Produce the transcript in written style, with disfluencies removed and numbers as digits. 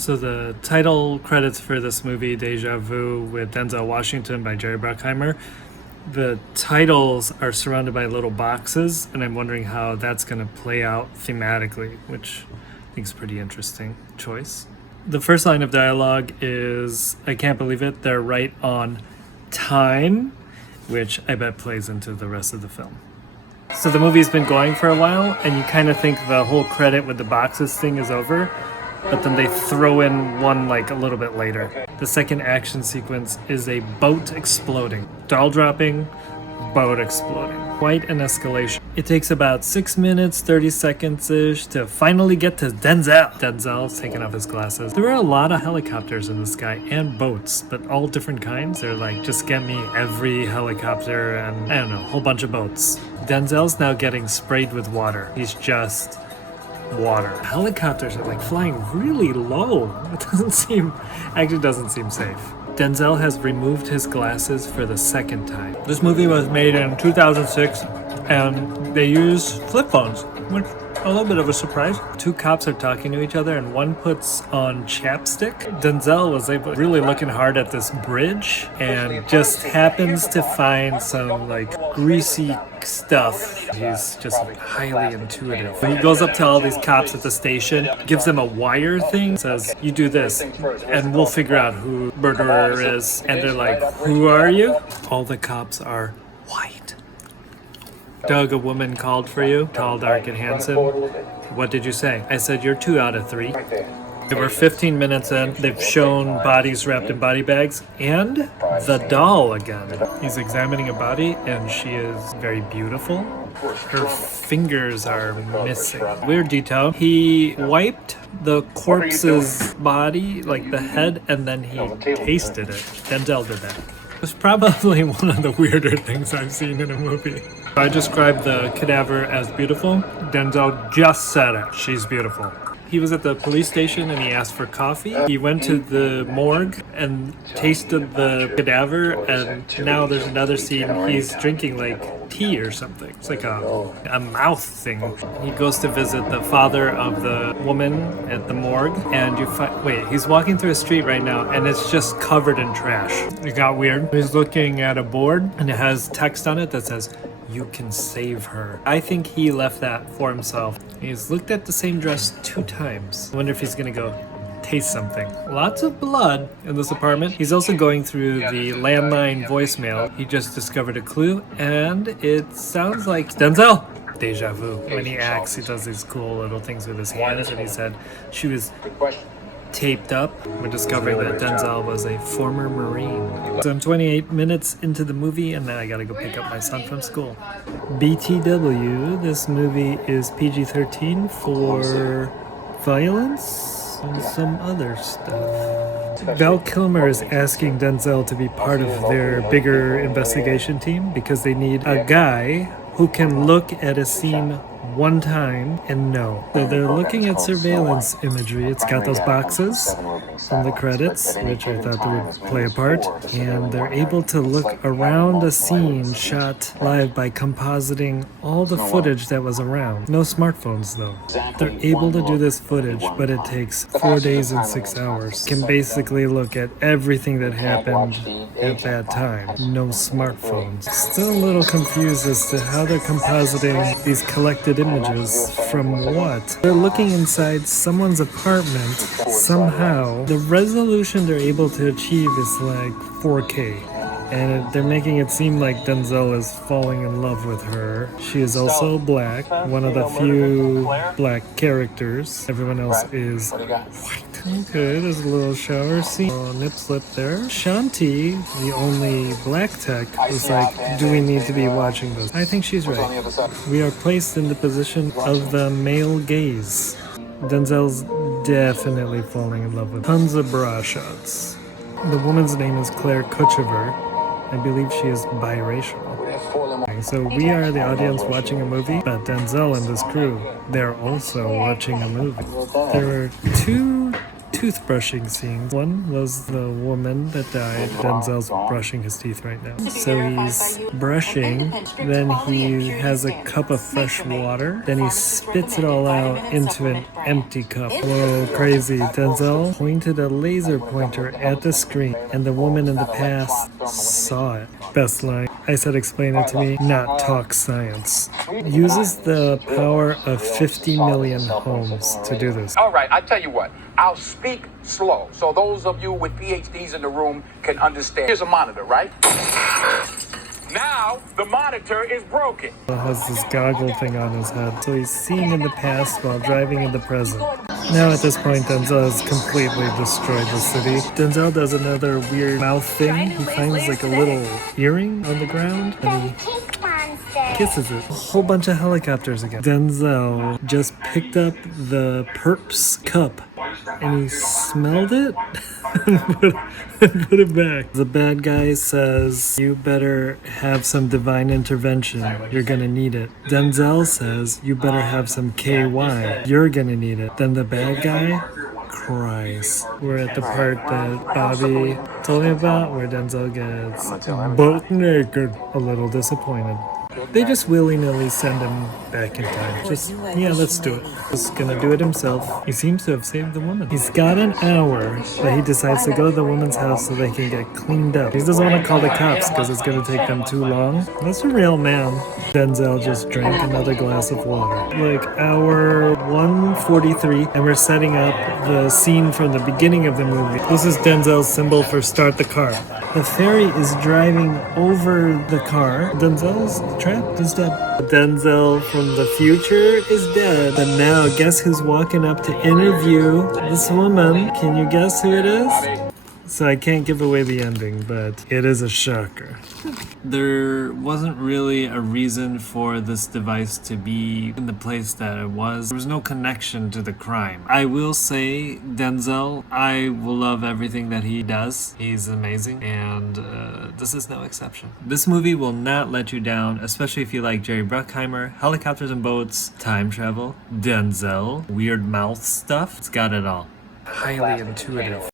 So the title credits for this movie, Deja Vu with Denzel Washington by Jerry Bruckheimer, the titles are surrounded by little boxes, and I'm wondering how that's going to play out thematically, which I think is a pretty interesting choice. The first line of dialogue is, I can't believe it, they're right on time, which I bet plays into the rest of the film. So the movie's been going for a while, and you kind of think the whole credit with the boxes thing is over, but then they throw in one like a little bit later. The second action sequence is a boat exploding. Doll dropping, boat exploding. Quite an escalation. It takes about 6 minutes, 30 seconds-ish to finally get to Denzel. Denzel's taking off his glasses. There are a lot of helicopters in the sky and boats, but all different kinds. They're like, just get me every helicopter and, I don't know, a whole bunch of boats. Denzel's now getting sprayed with water. He's just water. Helicopters are like flying really low. It doesn't seem safe. Denzel has removed his glasses for the second time. This movie was made in 2006 and they use flip phones, which a little bit of a surprise. Two cops are talking to each other and one puts on chapstick. Denzel was really looking hard at this bridge and just happens to find some like greasy stuff. He's just like highly intuitive. He goes up to all these cops at the station, gives them a wire thing, says, you do this and we'll figure out who murderer is. And they're like, who are you? All the cops are white. Doug, a woman called for you, tall, dark, and handsome. What did you say? I said, you're 2 out of 3. We're 15 minutes in. They've shown bodies wrapped in body bags and the doll again. He's examining a body and she is very beautiful. Her fingers are missing. Weird detail. He wiped the corpse's body, like the head, and then he tasted it. Denzel did that. It's probably one of the weirder things I've seen in a movie. I described the cadaver as beautiful. Denzel just said it. She's beautiful. He was at the police station and he asked for coffee. He went to the morgue and tasted the cadaver, and now there's another scene. He's drinking like tea or something. It's like a mouth thing. He goes to visit the father of the woman at the morgue, and he's walking through a street right now and it's just covered in trash. It got weird. He's looking at a board and it has text on it that says, you can save her. I think he left that for himself. He's looked at the same dress 2 times. I wonder if he's gonna go taste something. Lots of blood in this apartment. He's also going through the landline voicemail. He just discovered a clue and it sounds like Denzel. Deja vu. When he acts, he does these cool little things with his hands, and he said she was taped up. We're discovering that Denzel was a former Marine. So I'm 28 minutes into the movie and now I gotta go pick up my son from school. BTW, this movie is PG-13 for violence and some other stuff. Val Kilmer is asking Denzel to be part of their bigger investigation team because they need a guy who can look at a scene one time and know. So they're looking at surveillance imagery. It's got those boxes from the credits, which I thought they would play a part, and they're able to look around a scene shot live by compositing all the footage that was around. No smartphones though. They're able to do this footage, but it takes 4 days and 6 hours. Can basically look at everything that happened at that time. No smartphones. Still a little confused as to how they're compositing these collected images from what. They're looking inside someone's apartment somehow. The resolution they're able to achieve is like 4K. And they're making it seem like Denzel is falling in love with her. She is also black, one of the few black characters. Everyone else is white. Okay, there's a little shower scene. Nip slip there. Shanti, the only black tech, was like, do we need to be watching this? I think she's right. We are placed in the position of the male gaze. Denzel's definitely falling in love with tons of bra shots. The woman's name is Claire Kuchever. I believe she is biracial. So we are the audience watching a movie, but Denzel and his crew, they're also watching a movie. There are two toothbrushing scenes. One was the woman that died. Denzel's brushing his teeth right now. So he's brushing, then he has a cup of fresh water, then he spits it all out into an empty cup. Whoa, crazy. Denzel pointed a laser pointer at the screen, and the woman in the past saw it. Best line. I said, explain it to me, not talk science. Uses the power of 50 million homes to do this. All right, I tell you what, I'll speak slow so those of you with PhDs in the room can understand. Here's a monitor, right? Now, the monitor is broken. He has this goggle thing on his head, so he's seeing in the past while driving in the present. Now at this point, Denzel has completely destroyed the city. Denzel does another weird mouth thing. He finds like a little earring on the ground, and he kisses it. A whole bunch of helicopters again. Denzel just picked up the Perps cup, and he smelled it and put it back. The bad guy says, you better have some divine intervention. You're gonna need it. Denzel says, you better have some KY. You're gonna need it. Then the bad guy cries. We're at the part that Bobby told me about, where Denzel gets butt naked. A little disappointed. They just willy-nilly send him back in time. Just, yeah, let's do it. He's gonna do it himself. He seems to have saved the woman. He's got an hour, but he decides to go to the woman's house so they can get cleaned up. He doesn't want to call the cops because it's gonna take them too long. That's a real man. Denzel just drank another glass of water. Like hour 1:43, and we're setting up the scene from the beginning of the movie. This is Denzel's symbol for start the car. The ferry is driving over the car. Denzel's trapped. He's dead. Denzel from the future is dead. But now, guess who's walking up to interview this woman? Can you guess who it is? So I can't give away the ending, but it is a shocker. There wasn't really a reason for this device to be in the place that it was. There was no connection to the crime. I will say, Denzel, I will love everything that he does. He's amazing, and this is no exception. This movie will not let you down, especially if you like Jerry Bruckheimer, helicopters and boats, time travel, Denzel, weird mouth stuff. It's got it all. Highly intuitive.